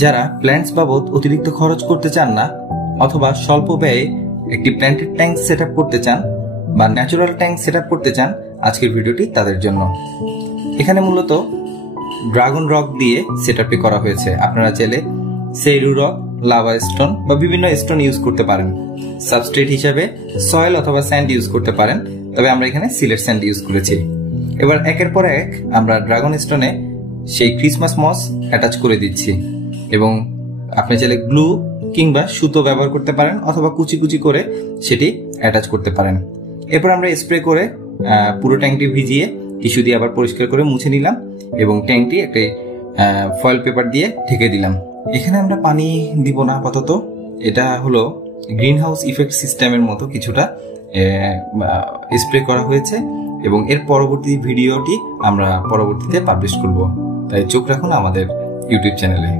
যারা প্ল্যান্টস বাবদ অতিরিক্ত খরচ করতে চান না অথবা স্বল্প ব্যয়ে একটি প্ল্যান্টেড ট্যাঙ্ক সেটআপ করতে চান বা ন্যাচারাল ট্যাঙ্ক সেটআপ করতে চান, আজকের ভিডিওটি তাদের জন্য। এখানে মূলত ড্রাগন রক দিয়ে সেটআপটি করা হয়েছে। আপনারা চাইলে সেরু রক, লাভা স্টোন বা বিভিন্ন স্টোন ইউজ করতে পারেন। সাবস্ট্রেট হিসাবে সয়েল অথবা স্যান্ড ইউজ করতে পারেন, তবে আমরা এখানে সিলেট স্যান্ড ইউজ করেছি। এবার একের পর এক আমরা ড্রাগন স্টোনে সেই ক্রিসমাস মস অ্যাটাচ করে দিচ্ছি এবং আপনি চাইলে গ্লু কিংবা সুতো ব্যবহার করতে পারেন অথবা কুচি কুচি করে সেটি অ্যাটাচ করতে পারেন। এরপর আমরা স্প্রে করে পুরো ট্যাঙ্কটি ভিজিয়ে টিস্যু দিয়ে আবার পরিষ্কার করে মুছে নিলাম এবং ট্যাঙ্কটি একটি ফয়েল পেপার দিয়ে ঢেকে দিলাম। এখানে আমরা পানি দিব না আপাতত, এটা হলো গ্রিন হাউস ইফেক্ট সিস্টেমের মতো কিছুটা স্প্রে করা হয়েছে এবং এর পরবর্তী ভিডিওটি আমরা পরবর্তীতে পাবলিশ করব, তাই চোখ রাখুন আমাদের ইউটিউব চ্যানেলে।